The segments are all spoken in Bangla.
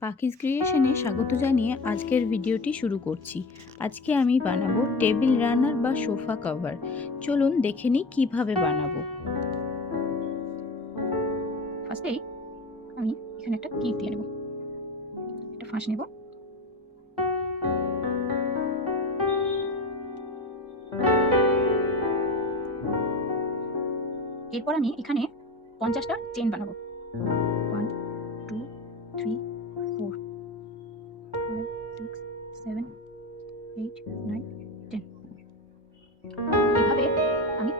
পাখিজ ক্রিয়েশনে স্বাগত জানিয়ে আজকের ভিডিওটি শুরু করছি। আজকে আমি বানাবো টেবিল রানার বা সোফা কভার। চলুন দেখে নিই কীভাবে বানাবো। ফার্স্টেই আমি এখানে একটা কিট দিয়ে নেব। একটা ফাঁস নেব। এরপর আমি এখানে পঞ্চাশটা চেন বানাবো। One, two, three nine ten এভাবে আমি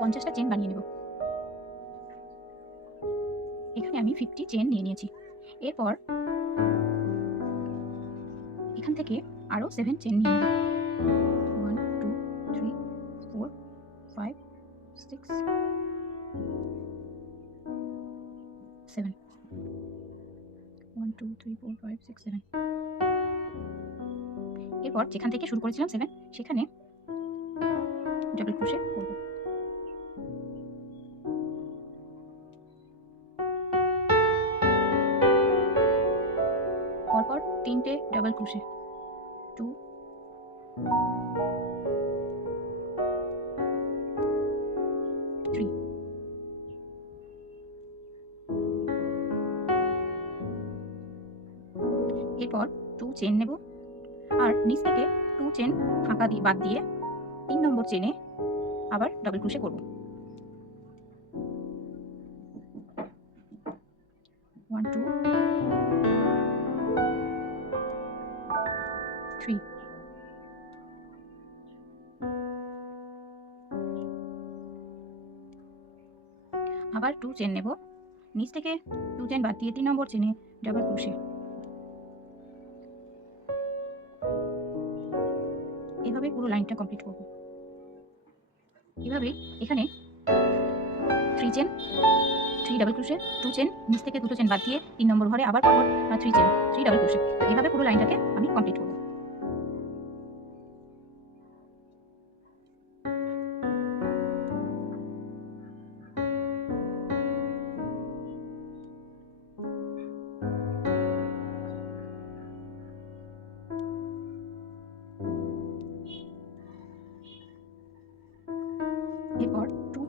পঞ্চাশটা চেন বানিয়ে নেব। এখানে আমি ফিফটি চেন নিয়ে নিয়েছি। এরপর এখান থেকে আরও সেভেন চেন নিয়ে নেব। One two three four five six seven one two three four five six seven এরপর যেখান থেকে শুরু করেছিলাম সেভেন সেখানে ডাবল ক্রোশে পরপর তিনটে ডাবল ক্রোশে টু এরপর টু চেন নেব। আর নিচ থেকে টু চেন ফাঁকা দিয়ে বাদ দিয়ে তিন নম্বর চেনে আবার ডাবল ক্রোশে করব। ওয়ান টু থ্রি আবার টু চেন নেব। নিচ থেকে টু চেন বাদ দিয়ে তিন নম্বর চেনে ডাবল ক্রোশে এভাবে কমপ্লিট করব। এভাবে এখানে three chain three double crochet two chain নিচ থেকে দুটো চেন বাদ দিয়ে তিন নম্বর ঘরে আবার পর three chain three double crochet এইভাবে পুরো লাইনটাকে আমি কমপ্লিট করব।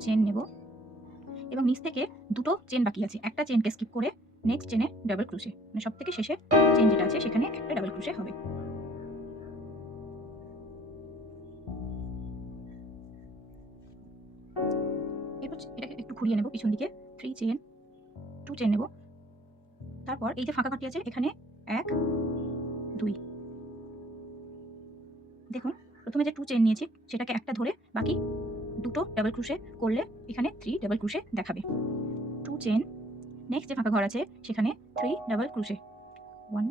চেন নেব। এবং নিচ থেকে দুটো চেন বাকি আছে। একটা চেনকে স্কিপ করে নেক্সট চেনে ডাবল ক্রুশে মানে সব থেকে শেষে চেন যেটা আছে, সেখানে একটা ডাবল ক্রুশে হবে। এরপর এটাকে একটু ঘুরিয়ে নেব পিছন দিকে। থ্রি চেন টু চেন নেব। তারপর এই যে ফাঁকা কাটি আছে, এখানে এক, দুই। দেখুন, প্রথমে যে টু চেন নিয়েছি, সেটাকে একটা ধরে বাকি দুটো ডাবল ক্রুশে করলে এখানে থ্রি ডাবল ক্রুশে দেখাবে। টু চেন নেক্সট যে ফাঁকা ঘর আছে সেখানে three double crochet one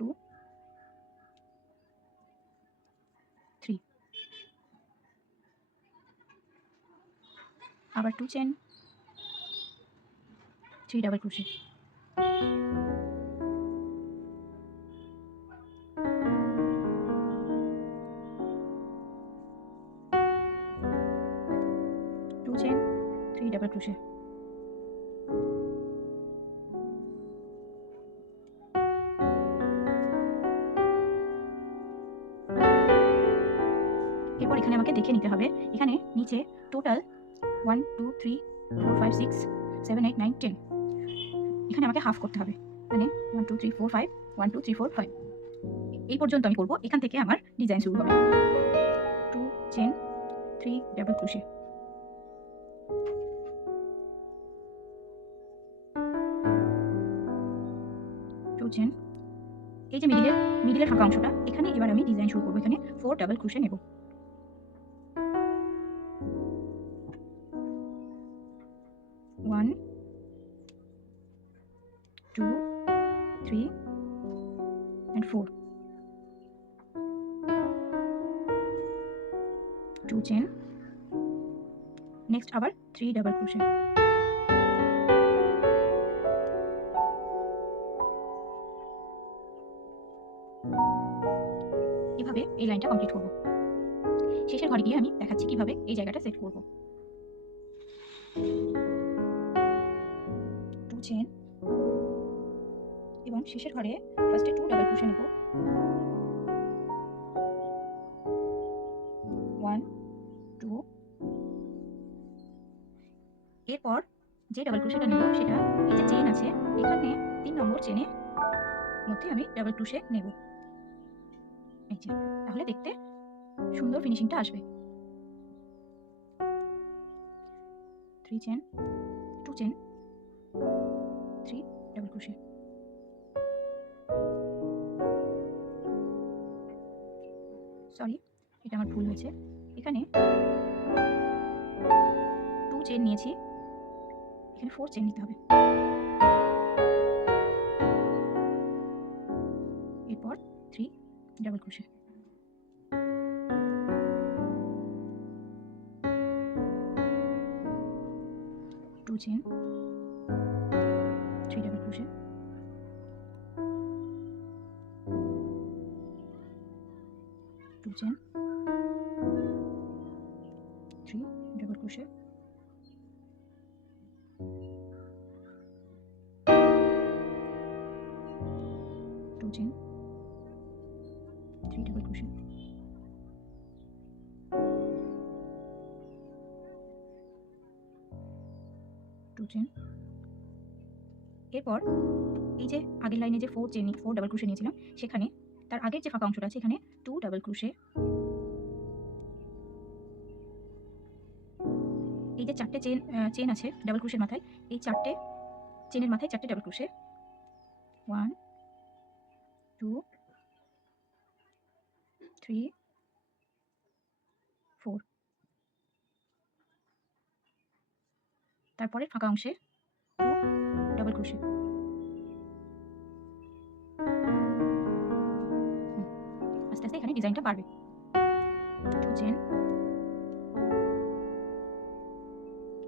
two three আবার two chain three double crochet double এরপর এখানে আমাকে দেখে নিতে হবে। এখানে নিচে total one two three four five six seven eight nine ten এখানে আমাকে হাফ করতে হবে। মানে one two three four five one two three four five এই পর্যন্ত আমি করব। এখান থেকে আমার ডিজাইন শুরু হবে। Two chain three double crochet যে মিডিলের মিডিলের ফাঁকা অংশটা, এখানে এবার আমি ডিজাইন শুরু করব। এখানে ফোর ডাবল ক্রুশে নেব। One two three and four two chain next আবার থ্রি ডাবল ক্রুশে এই লাইনটা কমপ্লিট করব। শেষের ঘরে গিয়ে আমি দেখাচ্ছি কীভাবে এই জায়গাটা সেট করব। টু চেন এবং শেষের ঘরে ফার্স্টে টু ডাবল ক্রোশে নেব। ওয়ান টু এরপর যে ডাবল ক্রোশেটা নেব, সেটা এই যে চেন আছে, এখানে তিন নম্বর চেনে মধ্যে আমি ডাবল ক্রোশে নেব। এই তাহলে দেখতে সুন্দর ফিনিশিংটা আসবে। Three chain two chain three double crochet sorry এটা আমার ভুল হয়েছে। এখানে টু চেন নিয়েছি। এখানে ফোর চেন নিতে হবে। এরপর three double crochet chain, 3 double crochet, two chain, three double crochet, two chain, three double crochet. Chain এরপর এই যে আগের লাইনে যে four chain four double crochet নিয়েছিলাম, সেখানে তার আগের যে ফাঁকা অংশটা আছে, এখানে টু ডাবল ক্রোশে এই যে চারটে চেন চেন আছে ডাবল ক্রোশের মাথায়, এই চারটে চেনের মাথায় চারটে double crochet one two three four তারপরে ফাঁকা অংশে টু ডাবল ক্রোশে আস্তে আস্তে এখানে ডিজাইনটা বাড়বে two chain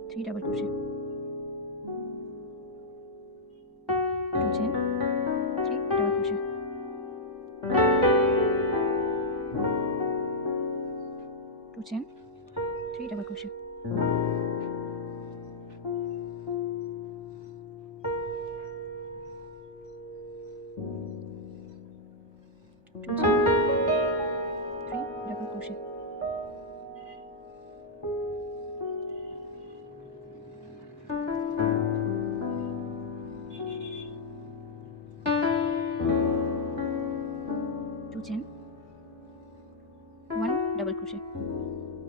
three double crochet two chain three double crochet two chain three double crochet chain one double ક્રોશિયા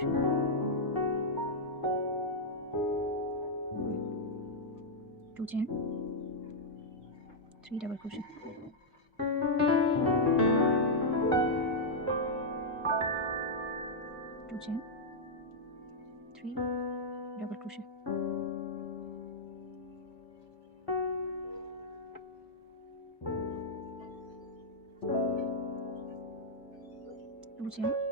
two chain three double crochet two chain three double crochet two chain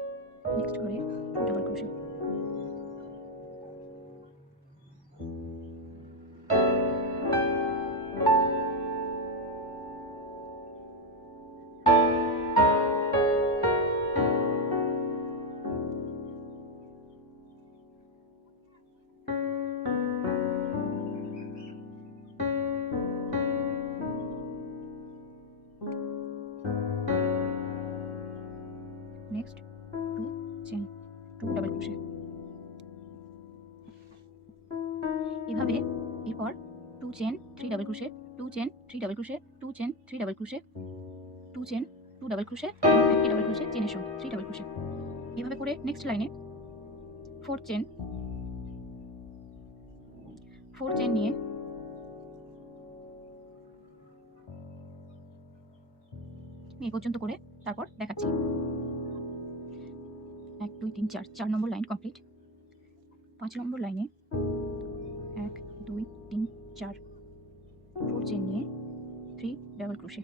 two chain three double crochet two chain three double crochet two chain three double crochet two chain two double crochet একটি ডাবল ক্রোশে চেনের সঙ্গে থ্রি ডাবল ক্রোশে এভাবে করে নেক্সট লাইনে ফোর চেন ফোর চেন নিয়ে এ পর্যন্ত করে তারপর দেখাচ্ছি। এক, দুই, তিন, চার চার নম্বর লাইন কমপ্লিট পাঁচ নম্বর লাইনে এক, দুই, তিন চার। ফোর চেন নিয়ে three double crochet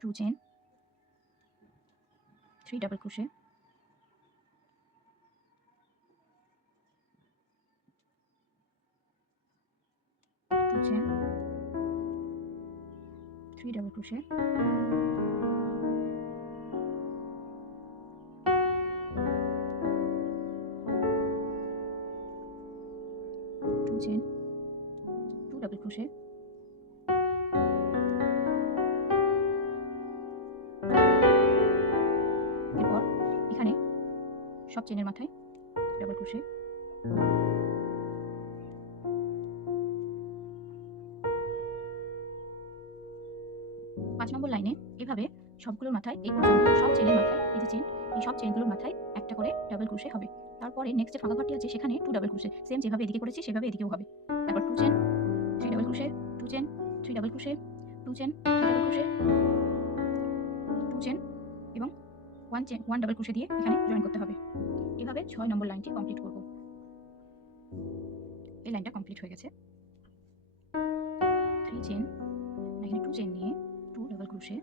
two chain three double crochet two chain, three double crochet two এরপর এখানে সব চেনের মাথায় ডাবল ক্রোশে পাঁচ নম্বর লাইনে এভাবে সবগুলোর মাথায়, এই পর্যন্ত সব চেনের মাথায়, এই যে চেন, এই সব চেনগুলোর মাথায় একটা করে ডাবল ক্রোশে হবে। তারপরে নেক্সট যে ফাঁকা ঘরটি আছে, সেখানে টু ডাবল ক্রোশে সেম যেভাবে এদিকে করেছি, সেভাবে এদিকেও হবে। তারপর two chain three two chain, two chain three double chain, two chain crochet, two chain এবং one chain one double crochet দিয়ে এখানে জয়েন করতে হবে। এভাবে ছয় নম্বর লাইনটি কমপ্লিট করব। এই লাইনটা কমপ্লিট হয়ে গেছে। থ্রি চেন এখানে টু চেন নিয়ে two double crochet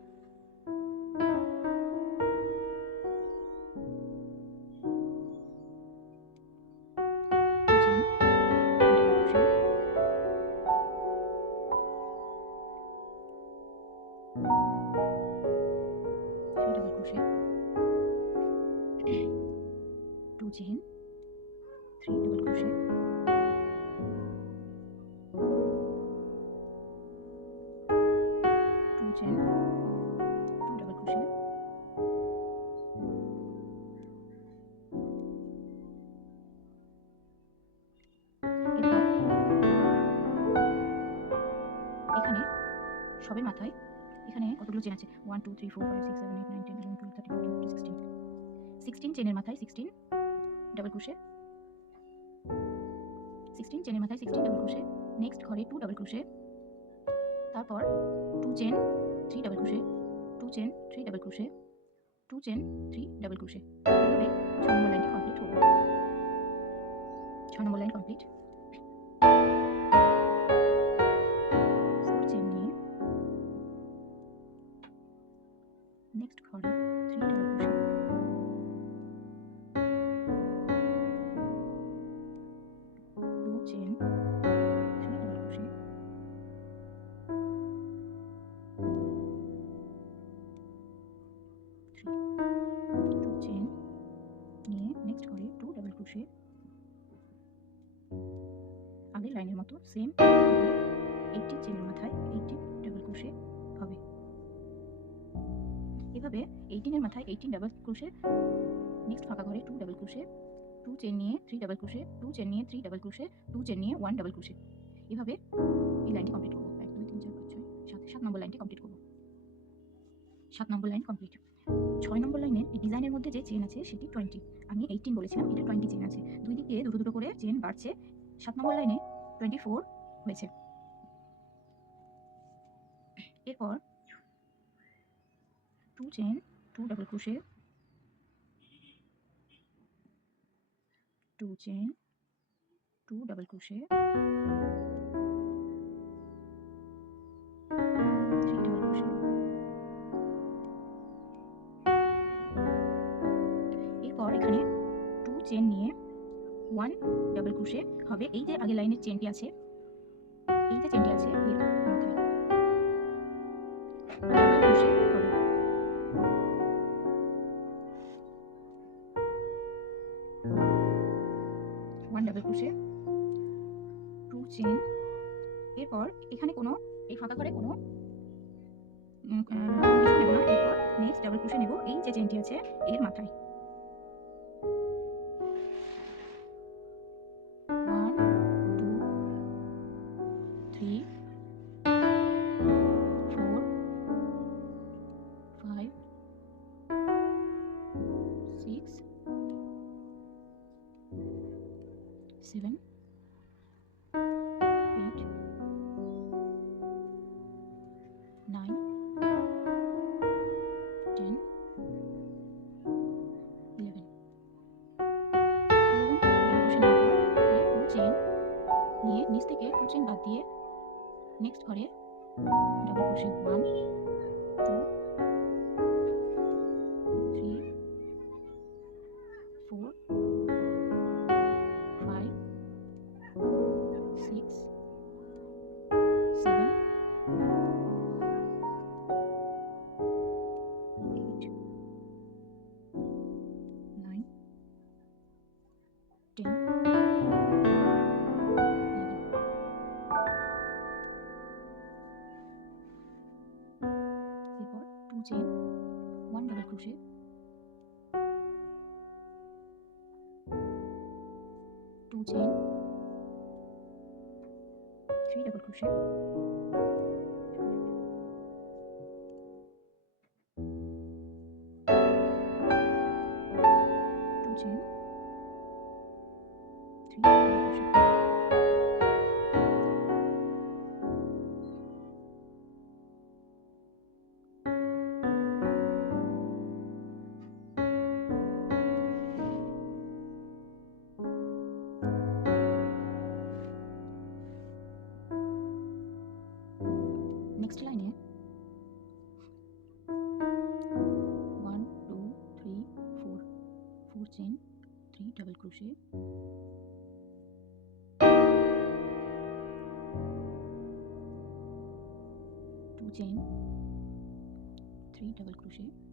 two three four five six seven eight nine ten eleven twelve thirteen fourteen fifteen sixteen sixteen চেনের মাথায় সিক্সটিন ডাবল ক্রোশে সিক্সটিন চেনের মাথায় সিক্সটিন ডাবল ক্রোশে নেক্সট ঘরে টু ডাবল ক্রোশে তারপর two chain three double crochet two chain three double crochet two chain three double crochet এভাবে ছ নম্বর লাইনটি কমপ্লিট হবে ছ নম্বর লাইন কমপ্লিট টু আগের লাইনের মতো সেম এইটিন চেনের মাথায় এইটিন ডাবল ক্রোশে হবে। এভাবে এইটিনের মাথায় এইটিন ডাবল ক্রোশে নেক্সট ফাঁকা ঘরে two double crochet two chain নিয়ে three double crochet two chain নিয়ে three double crochet two chain নিয়ে ওয়ান ডাবল ক্রোশে এভাবে এই লাইনটি কমপ্লিট করব। এক, দুই, তিন, চার, পাঁচ, ছয়, সাত সাত নম্বর লাইনটি কমপ্লিট করব। সাত নম্বর লাইন কমপ্লিট ছয় নম্বর লাইনে এই ডিজাইনের মধ্যে যে চেন আছে সেটি টোয়েন্টি আমি এইটিন বলেছিলাম, এটা টোয়েন্টি চেন আছে। দুই দিকে দুটো দুটো করে চেন বাড়ছে। সাত নম্বর লাইনে টোয়েন্টি ফোর হয়েছে। এরপর two chain two double crochet two chain, two double crochet one double crochet হবে এই যে আগে লাইনের চেনটি আছে এই যে চেনটি আছে 是。chain 3 double crochet.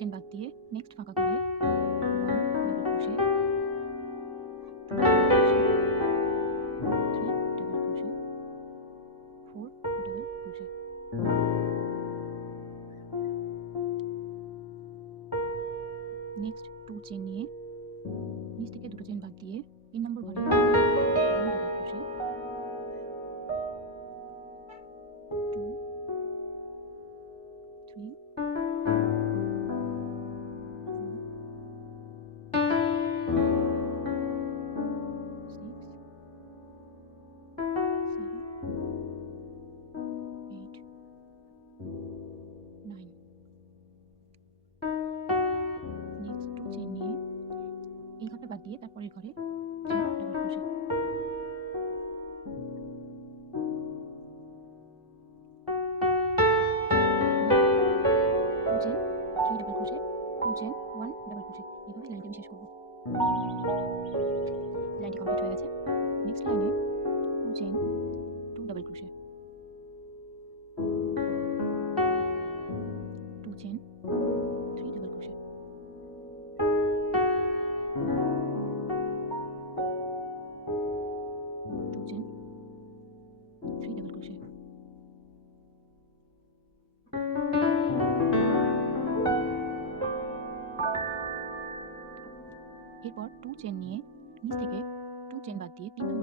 চেন বাদ দিয়ে নেক্সট ফাঁকা করে নেক্সট টু চেন নিয়ে নিচ থেকে দুটো চেন বাদ দিয়ে তিন 你们。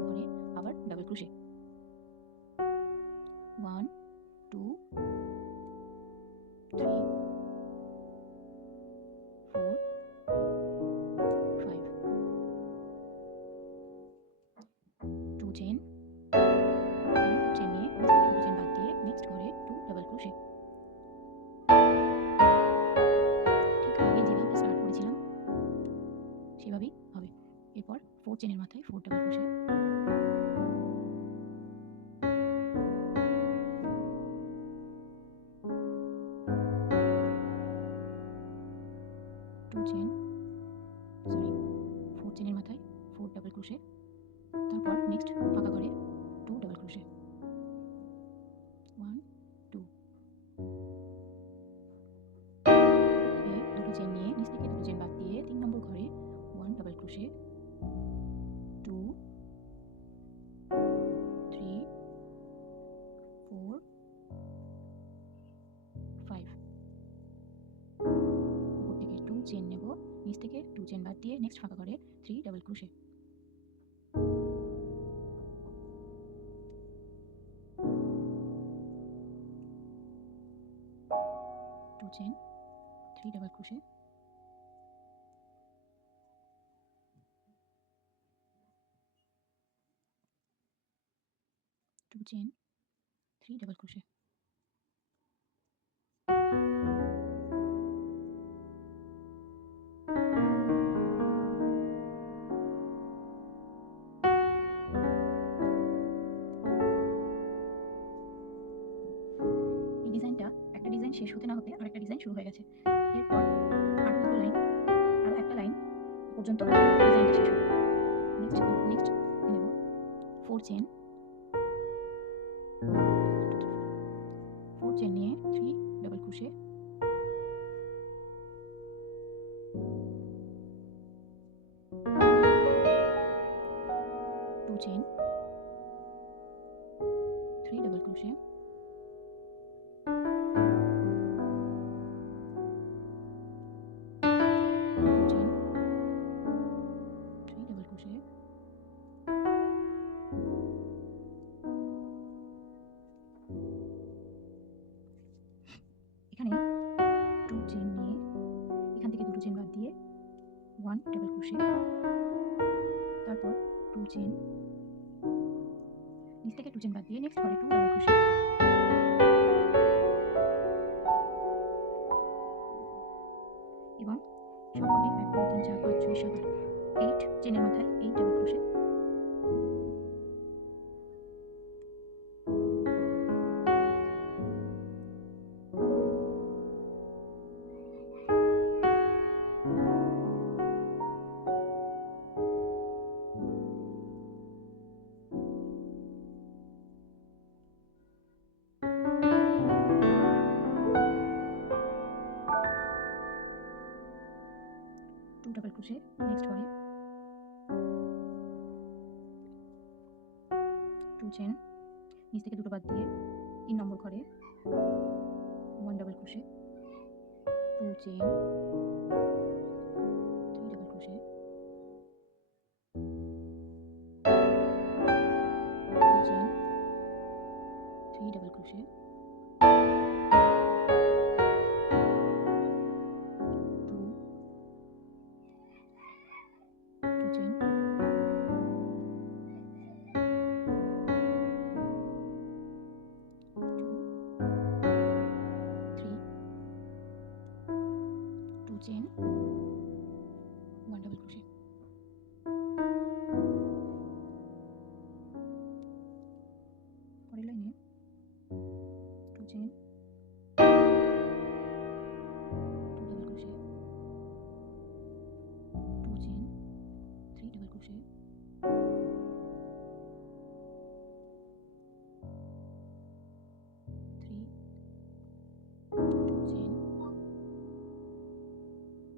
নেক্সট ফাঁকা করে two double crochet one two দুটো চেন নিয়ে, নিচ থেকে দুটো চেন বাদ দিয়ে তিন নম্বর ঘরে one double crochet two three four five থেকে টু চেন নেব। নিচ থেকে টু চেন বাদ দিয়ে নেক্সট ফাঁকা করে three double crochet two chain three double crochet এই ডিজাইনটা একটা ডিজাইন শেষ হতে না হতে আর একটা ডিজাইন শুরু হয়ে গেছে। এরপর লাইন আরও একটা লাইন পর্যন্ত ডিজাইনটা শেষ নেক্সট নেক্সট নেব। Four chain three double crochet, chain নিয়ে এখান থেকে দুটো চেন বাদ দিয়ে ওয়ান চেন নিচ থেকে দুটো বাদ দিয়ে তিন নম্বর ঘরে one double crochet two chain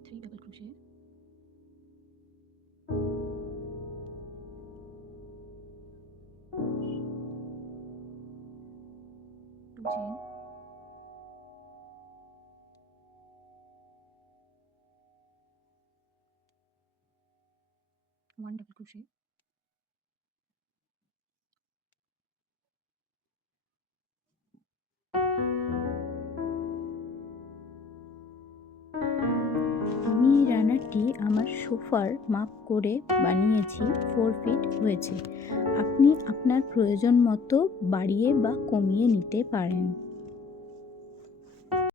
three double crochet two chain one double crochet সোফার মাপ করে বানিয়েছি ফোর ফিট হয়েছে। আপনি আপনার প্রয়োজন মতো বাড়িয়ে বা কমিয়ে নিতে পারেন।